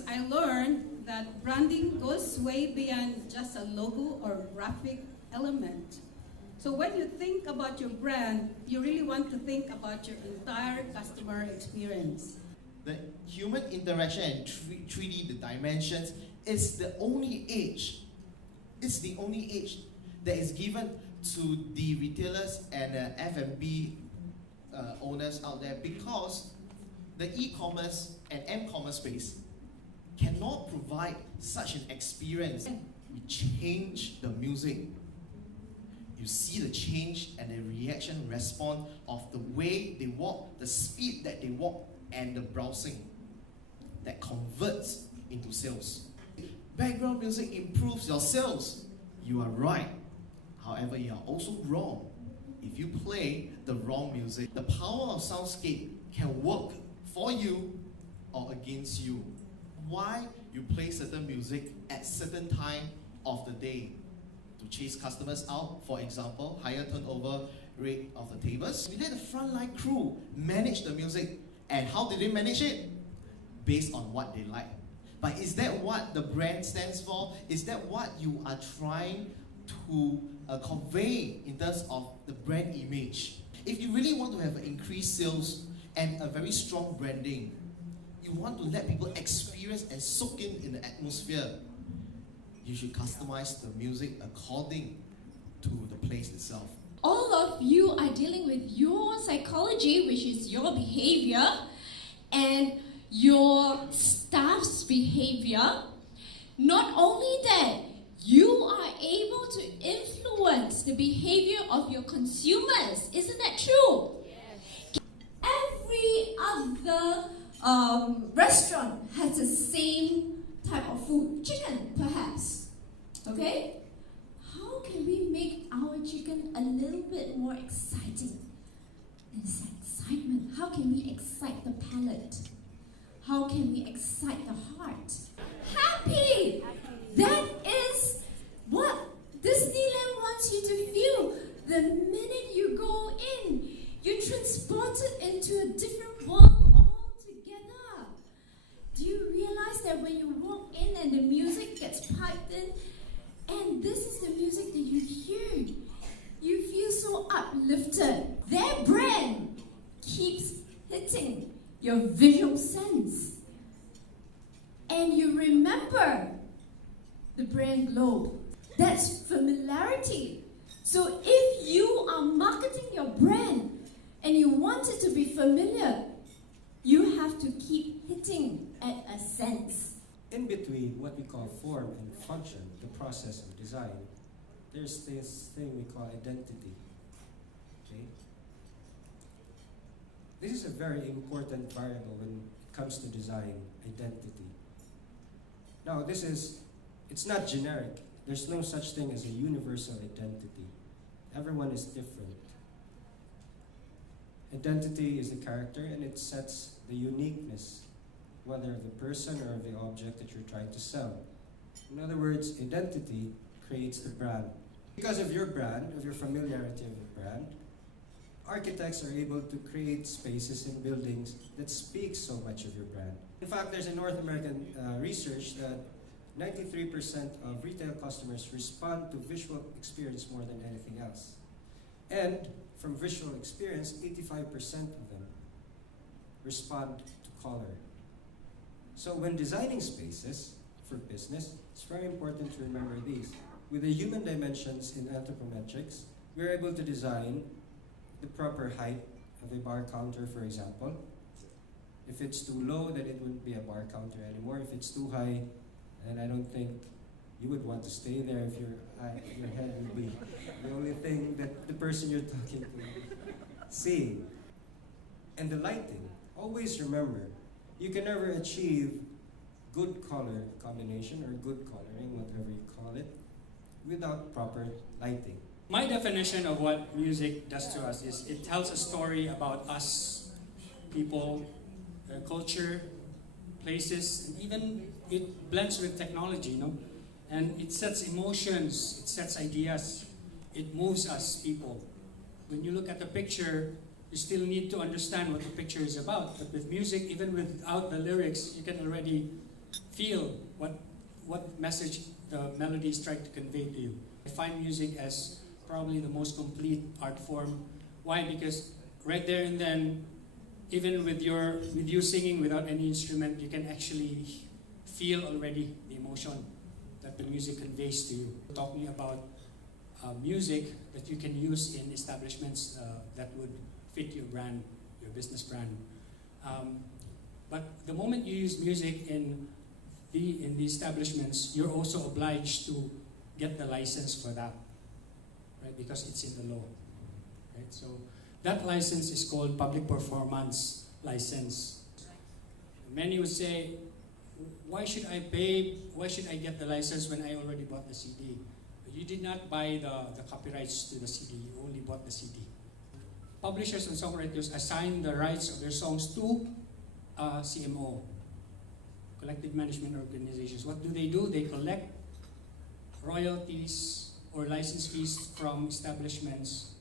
I learned that branding goes way beyond just a logo or graphic element. So when you think about your brand, you really want to think about your entire customer experience. The human interaction and 3D, the dimensions, is the only age. It's the only age that is given to the retailers and F&B owners out there, because the e-commerce and m-commerce space cannot provide such an experience. We change the music. You see the change and the reaction, response of the way they walk, the speed that they walk, and the browsing that converts into sales. Background music improves your sales. You are right. However, you are also wrong. If you play the wrong music, the power of soundscape can work for you or against you. Why you play certain music at certain time of the day? To chase customers out, for example, higher turnover rate of the tables. We let the frontline crew manage the music. And how did they manage it? Based on what they like. But is that what the brand stands for? Is that what you are trying to convey in terms of the brand image? If you really want to have increased sales and a very strong branding, you want to let people experience and soak in the atmosphere, you should customize the music according to the place itself. All of you are dealing with your psychology, which is your behavior, and your staff's behavior. Not only that, you are able to influence the behavior of your consumers. Isn't that true? Yes. Every other restaurant has the same type of food. Chicken, perhaps. Okay? How can we make our chicken a little bit more exciting? There's excitement. How can we excite the palate? How can we excite the heart? Happy! That is what Disneyland wants you to feel. The minute you go in, you're transported into a different world altogether. Do you realize that when you walk in and the music gets piped in, and this is the music that you hear, you feel so uplifted. Their brand keeps hitting your visual sense. And you remember the brand glow. That's familiarity. So if you are marketing your brand and you want it to be familiar, you have to keep hitting at a sense. In between what we call form and function, the process of design, there's this thing we call identity. Okay? This is a very important variable when it comes to design, identity. Now, it's not generic. There's no such thing as a universal identity. Everyone is different. Identity is the character, and it sets the uniqueness, whether of the person or of the object that you're trying to sell. In other words, identity creates the brand. Because of your brand, of your familiarity of the brand, architects are able to create spaces in buildings that speak so much of your brand. In fact, there's a North American research that 93% of retail customers respond to visual experience more than anything else. And from visual experience, 85% of them respond to color. So when designing spaces for business, it's very important to remember these. With the human dimensions in anthropometrics, we're able to design the proper height of a bar counter, for example. If it's too low, then it wouldn't be a bar counter anymore. If it's too high, then I don't think you would want to stay there if your head would be the only thing that the person you're talking to seeing. And the lighting, always remember, you can never achieve good color combination or good coloring, whatever you call it, without proper lighting. My definition of what music does to us is it tells a story about us, people, culture, places, and even it blends with technology, you know? And it sets emotions, it sets ideas, it moves us, people. When you look at the picture, you still need to understand what the picture is about. But with music, even without the lyrics, you can already feel what message the melody is trying to convey to you. I find music as probably the most complete art form. Why? Because right there and then, even with you singing without any instrument, you can actually feel already the emotion that the music conveys to you. We're talking about music that you can use in establishments that would fit your brand, your business brand. But the moment you use music in the establishments, you're also obliged to get the license for that, right? Because it's in the law, right? So that license is called public performance license. Many would say, why should I pay? Why should I get the license when I already bought the CD? You did not buy the copyrights to the CD, you only bought the CD. Publishers and songwriters assign the rights of their songs to CMO, collective management organizations. What do? They collect royalties or license fees from establishments